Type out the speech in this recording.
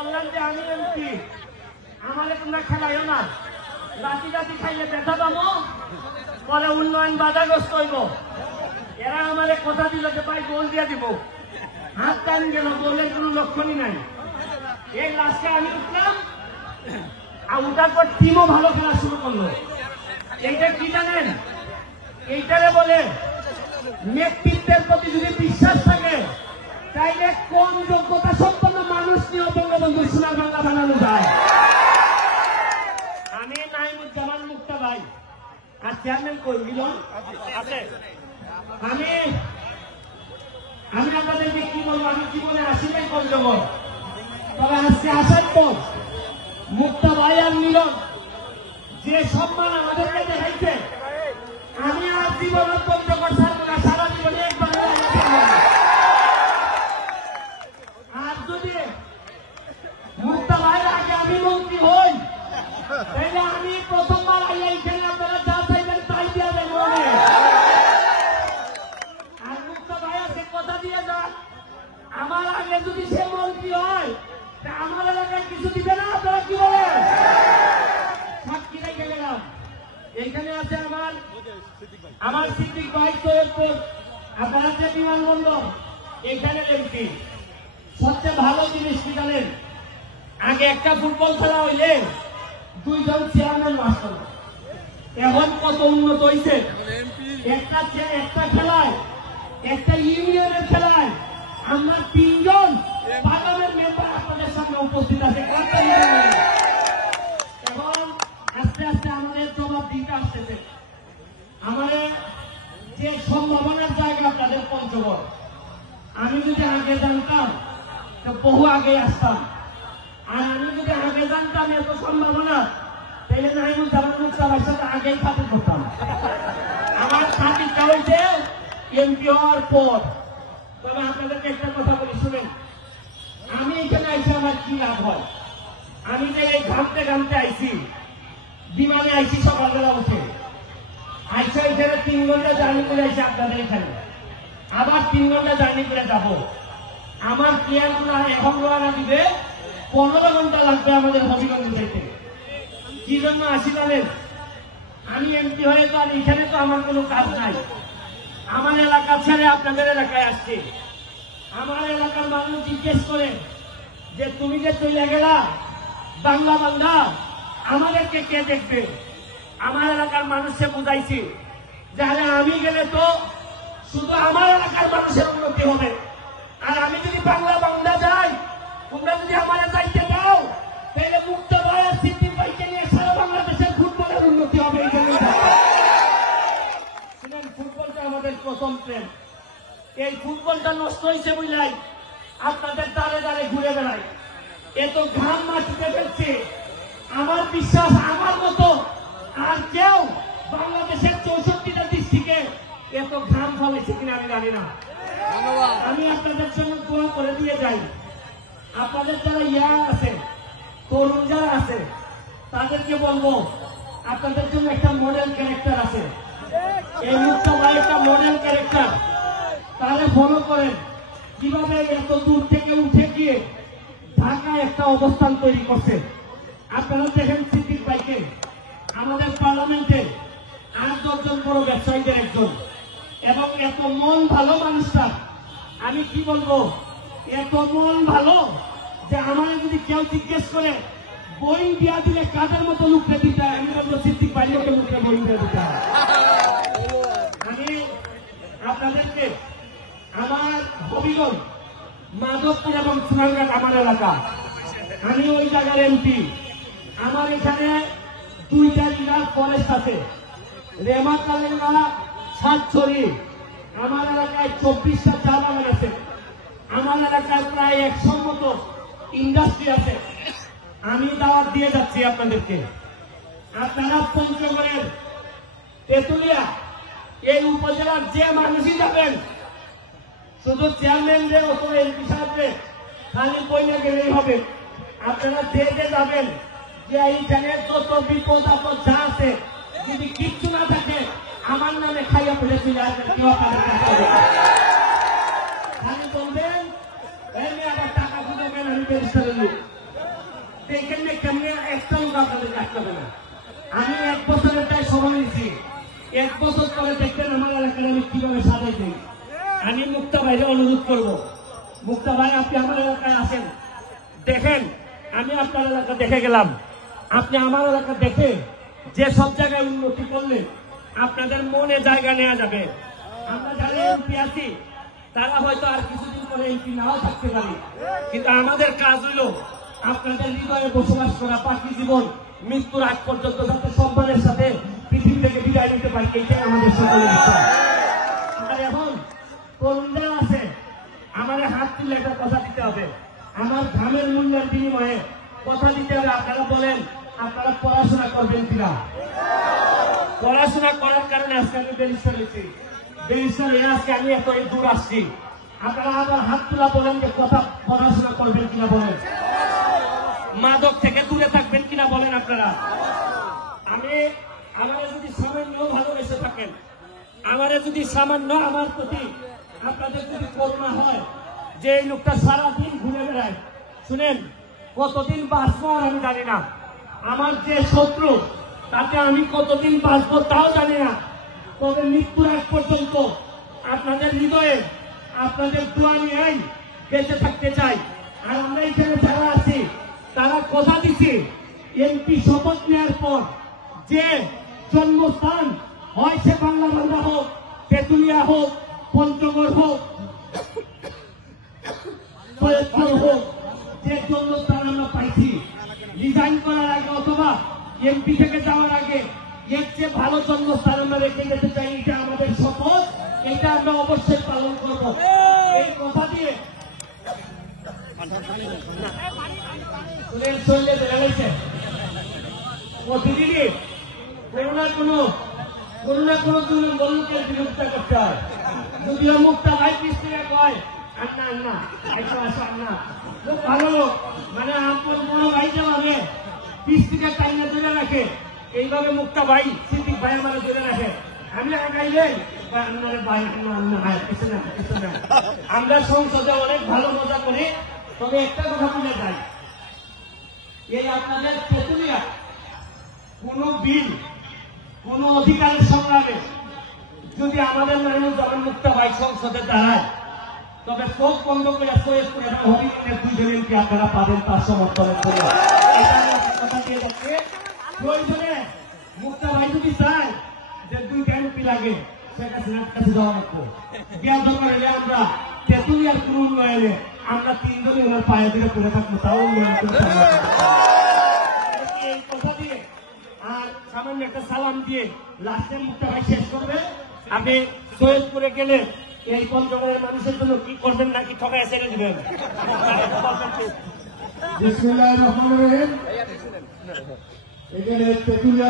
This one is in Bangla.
বললাম যে আমি এমপি, আমারে তোমরা খেলাইও না, রাতি রাতি খাইলে ব্যথা পাবো, পরে উন্নয়ন বাধাগ্রস্ত হইব। এরা আমারে কথা দিল যে ভাই গোল দিয়ে দিব, হাত টান গেল, গোলের কোনো লক্ষণই নাই। এই লাস্টে আমি উঠলাম, আর উঠার পর টিমও ভালো খেলা শুরু করলো। এইটা কি জানেন? এইটারে বলে নেতৃত্বের প্রতি যদি বিশ্বাস থাকে, তাইলে কম যোগ্যতা সম্পন্ন মানুষ নিয়ে বঙ্গবন্ধু সোনার বাংলা বানানো যায়। আমি নাইমুজ্জামান মুক্তা ভাই আর চেয়ারম্যান কই মিলন আছে। আমি আপনাদেরকে কি বলবো, আমি জীবনে আসিলাই পঞ্চগড়, তবে আজকে আসার পর মুক্তা ভাই আর মিলন যে সম্মান আমাদেরকে দেখাইছে, আমি আর জীবনের পঞ্চগড় ছাড়বো না, সারা জীবনে একবার। আর যদি মুক্তা ভাইয়ের আগে আমি মন্ত্রী হই, তাহলে আমি প্রথমবার আইয়া এখানে আপনারা যা চাইবেন তাই দিয়ে দেবো। আর মুক্তা ভাই আছে কথা দিয়ে যান, আমার আগে যদি সে মন্ত্রী হয়, তা আমার এলাকায় কিছু দিবে না। আপনারা কি বলেন? সাক্ষী রেখে গেলাম। এইখানে আছে আমার সিদ্দিক ভাই, সৈয়দপুর, আপনারা যে বিমানবন্দর, এইখানে এমপি। সবচেয়ে ভালো জিনিস কি জানেন? আগে একটা ফুটবল খেলা হইলে 2 জন চেয়ারম্যান মাস্টার, এখন কত উন্নত হয়েছে। একটা খেলায়, একটা ইউনিয়নের খেলায় আমরা 3 জন পার্লামেন্ট মেম্বার আপনাদের সামনে উপস্থিত আছে। এখন আস্তে আস্তে আমাদের জবাব দিতে আসতেছে। আমাদের যে সম্ভাবনার জায়গা আপনাদের পঞ্চগড়, আমি যদি আগে জানতাম তো বহু আগে আসতাম। আর আমি যদি আগে জানতাম এত সম্ভাবনা, তাহলে নাইমুজ্জামান মুক্তা ভাইয়ের সাথে আগেই খাতে করতাম। আমার খাতিরটা হয়েছে এমপি হওয়ার পর। তবে আপনাদেরকে একটা কথা বলি, শুনেন। আমি এখানে আইসি, আমার কি লাভ হয়? আমি যে এই ঘামতে ঘামতে আইসি, বিমানে আইসি সকালবেলা উঠে, আইসা এখানে 3 ঘন্টা জার্নি করে আইসি আপনাদের এখানে, আবার 3 ঘন্টা জার্নি করে যাব। আমার প্লেয়ার গুলো এখন রওনা দিবে, 15 ঘন্টা লাগবে আমাদের হবিগঞ্জ যেতে। কি জন্য আসি জানেন? আমি এমপি হয়ে তো আর এখানে তো আমার কোনো কাজ নাই। আমার এলাকা ছেড়ে আপনাদের এলাকায় আসছি। আমার এলাকার মানুষ জিজ্ঞেস করে যে তুমি যে চলে গেলা বাংলা বান্ধা, আমাদেরকে কে দেখবে? আমার এলাকার মানুষকে বুঝাইছি যে আরে আমি গেলে তো শুধু আমার এলাকার মানুষের উন্নতি হবে, আর আমি যদি বাংলা বান্ধা যাই, তোমরা যদি আমার যাইতে দাও, তাহলে মুক্ত ভাই আর সিদ্দিক ভাইকে নিয়ে সারা বাংলাদেশের ফুটবলের উন্নতি হবে। ফুটবলটা আমাদের প্রথম প্রেম। এই ফুটবলটা নষ্ট হয়েছে বুঝলাই আপনাদের দ্বারে দ্বারে ঘুরে বেড়াই, এত ঘাম মাটিতে ফেলছে। আমার বিশ্বাস আমার মতো আর কেউ বাংলাদেশের 64টা ডিস্ট্রিক্টে এত ঘাম ফেলেছে কিনা আমি জানি না। আমি আপনাদের জন্য দোয়া করে দিয়ে যাই। আপনাদের যারা ইয়াং আছে, তরুণ যারা আছে, তাদেরকে বলবো আপনাদের জন্য একটা মডেল ক্যারেক্টার আছে। এই মুক্তা ভাই একটা মডেল ক্যারেক্টার, তাহলে ফলো করেন কিভাবে এত দূর থেকে উঠে গিয়ে ঢাকায় একটা অবস্থান তৈরি করছে। আপনারা দেখেন সিদ্দিক ভাইকে আমাদের পার্লামেন্টে 8-10 জন বড় ব্যবসায়ীদের একজন, এবং এত মন ভালো মানুষটা, আমি কি বলবো, এত মন ভালো যে আমার যদি কেউ জিজ্ঞেস করে বই দিয়া দিলে কাদের মতো লুকতে দিতে হয়, আমি বলবো সিদ্দিক ভাইয়ের মতো লুকতে বই দিয়ে দিতে হয়। আমি আপনাদেরকে আমার হবিগঞ্জ, মাধবপুর এবং সোনারঘাট আমার এলাকা, আমি ওই জায়গার এমপি। আমার এখানে 2টা রিভার ফরেস্ট আছে, রেমাকালেঙ্গা, সাতছড়ি। আমার এলাকায় 24টা চা বাগান আছে। আমার এলাকায় প্রায় 100 মতো ইন্ডাস্ট্রি আছে। আমি দাওয়াত দিয়ে যাচ্ছি আপনাদেরকে, আপনারা পঞ্চগড়ের তেতুলিয়া এই উপজেলার যে মানুষই যাবেন, শুধু চেয়ারম্যান যে অত এমপি সাহেবরে খালি বইলে গেলেই হবে। আপনারা যে যাবেন, যে এইখানে যত বিপদ আপদ যা আছে, যদি কিচ্ছু না থাকে আমার নামে খাইয়া পড়ে চলে আসবেন। খালি বলবেন আবার টাকা খুঁজবেন, আমি ব্যারিস্টারের লোক, আপনাদের কাটতে হবে না। আমি 1 বছরের তাই সময় নিয়েছি, 1 বছর পরে দেখবেন আমার এলাকায় আমি কিভাবে সাজাই দিই। আমি মুক্তা ভাইরে অনুরোধ করব, মুক্তা ভাই আপনি আমার এলাকায় আসেন, দেখেন আমি আপনার এলাকা দেখে গেলাম, আপনি আমার এলাকা দেখে যে সব জায়গায় উন্নতি করলে আপনাদের মনে জায়গা নেওয়া যাবে। আমরা যারা এমপি আছি তারা হয়তো আর কিছুদিন পরে এমপি নাও থাকতে পারি, কিন্তু আমাদের কাজ হইল আপনাদের হৃদয়ে বসবাস করা, বাকি জীবন মৃত্যুর আগ পর্যন্ত যাতে সম্মানের সাথে পৃথিবী থেকে বিদায় নিতে পারি, এইটাই আমাদের সকলের ইচ্ছা। আর এখন তরুণরা আছে, আমাদের হাত তুলে একটা কথা দিতে হবে, আমার ঘামের মূল্যের বিনিময়ে কথা দিতে হবে। আপনারা বলেন আপনারা পড়াশোনা করবেন কিনা? পড়াশোনা করার কারণে আজকে আমি ব্যারিস্টার হয়েছি, ব্যারিস্টার হয়ে আজকে আমি এত দূর আসছি। আপনারা আবার হাত তোলা বলেন যে কথা পড়াশোনা করবেন কিনা বলেন, মাদক থেকে দূরে থাকবেন কিনা বলেন আপনারা। আমারে যদি সামান্য ভালোবেসে থাকেন, আমারে যদি সামান্য আমার প্রতি আপনাদের যদি করুণা হয়, যে এই লোকটা সারাদিন ঘুরে বেড়ায়, শুনেন কতদিন বাঁচবো আর আমি জানি না, আমার যে শত্রু তাতে আমি কতদিন বাঁচবো তাও জানি না, তবে মৃত্যুর আগ পর্যন্ত আপনাদের হৃদয়ে আপনাদের দোয়া নিয়ে বেঁচে থাকতে চাই। আর আমরা এখানে যারা আছি তারা কথা দিচ্ছি, এমপি শপথ নেওয়ার পর যে জন্মস্থান হয় সে বাংলাবান্ধা হোক, তেঁতুলিয়া হোক, পঞ্চগড় হোক, ফরিদপুর হোক, যে জন্মস্থান আমরা পাইছি, রিজাইন করার আগে অথবা এমপি থেকে যাওয়ার আগে এর চেয়ে ভালো জন্মস্থান আমরা রেখে যেতে চাই। এটা আমাদের শপথ, এটা আমরা অবশ্যই পালন করব। এই কথা দিয়ে শরীরে বেড়ে গেছে প্রতিদিনই কোনো না কোনো লোকের বিরোধিতা করতে হয়। যদিও মুক্তা ভাই পিস্তিরা কয় আন্না একটু আসো আন্না, খুব ভালো লোক, মানে আপনার বড় ভাইটা ভাবে পিস্তিকে টাইনে ধরে রাখে, এইভাবে মুক্তা ভাই সিদ্দিক ভাই আমার ধরে রাখে। আমি আগাইলে ভাই আমরা সংসদে অনেক ভালো মজা করি, তবে একটা কথা বলে যাই, এই আপনাদের তেঁতুলিয়া কোন বিল, কোন অধিকারের সংগ্রামে যদি আমাদের নারায়ণগঞ্জ মুক্তা ভাই সংসদে দাঁড়ায়, তবে চোখ বন্ধ করে সৈয়দপুর এবং হবিগঞ্জের 2 জন এমপি আপনারা পাবেন তার সমর্থনের জন্য। কথা দিয়ে যাচ্ছে, প্রয়োজনে মুক্তা ভাই যদি চায় যে 2টা এমপি লাগে, সেটা সিনেটের কাছে যাওয়া লাগবে, জ্ঞান দরকার হলে আমরা তেঁতুলিয়ার কোন উন্নয়নে আমরা 3 জনই ওনার পায়ে ধরে পড়ে থাকবো, তাও উন্নয়ন করতে এই কথা দিয়ে আর সামান্য একটা সালাম দিয়ে লাস্টে মুক্তা ভাই শেষ করবে। আপনি সৈয়দপুরে গেলে এই পঞ্চগড়ের মানুষের জন্য কি করবেন নাকি ঠকায় ছেড়ে দিবেন? বিসমিল্লাহির রহমানির রহিম। এখানে তেঁতুলিয়া